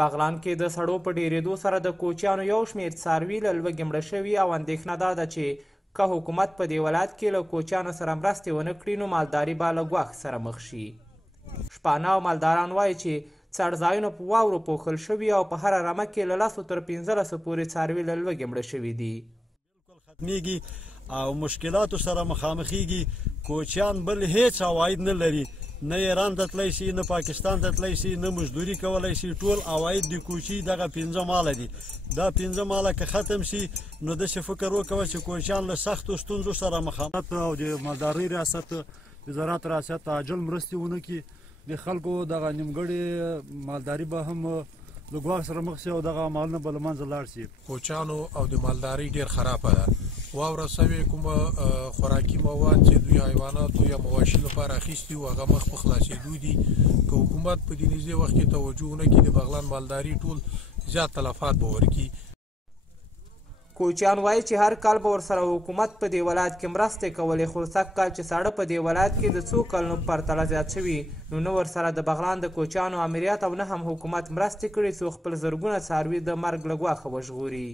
بغلان کې د سړو په ډېرېدو سره د کوچیانو یو شمېر څاروي له لوږې مړه شوي او اندېښنه دا ده چې که حکومت په دې ولایت کې له کوچیانو سره مرستې ونه کړي نو مالداري به له ګواښ سره مخ شي. شپانه او مالداران وایي چې څړځایونه په واورو پوښل شوي او په هره رمه کې له 10 تر 15 پورې څاروي له لوږې مړه شوي دي. ختمیږي او مشکلاتو سره مخامخېږي. کوچیان بل هیڅ عواید نه لري، نه ایران ته تللی شي، نه پاکستان ته تللی شي، نه مزدوري کولی شي. ټول عواید د کوچي دغه 15 ماله دي. دا 15 ماله که ختم شي نو داسې فکر وکوه چې کوچیان له سختو ستونزو سره مخامخ او د مالدارۍ ریاست وزارت ریاست عاجل مرستې ونه کړي، د خلکو دغه نیمګړې مالداري به هم له ګواښ سره مخ شي او دغه مالونه به له منځه لاړ شي. کوچیانو او د مالدارۍ ډېر خرابه ده. واوره سوې کومه خوراکي مواد چې دوی حیواناتو یا مواشي لپاره اخیستي وو هغه مخ په خلاصېدو دي. که حکومت په دې نږدې وخت کې توجه ونه کړي د بغلان مالداري ټول زیات تلفات به ورکړي. کوچیان وایي چې هر کال به ورسره حکومت په دې ولایت کې مرستې کولې، خو سږ کال چې ساړه په دې ولایت کې د څو کلونو په پرتله زیات شوي نو نه ورسره د بغلان د کوچیانو امریت او نه هم حکومت مرستې کړي څو خپل زرګونه څاروي د مرګ له ګواښه وژغوري.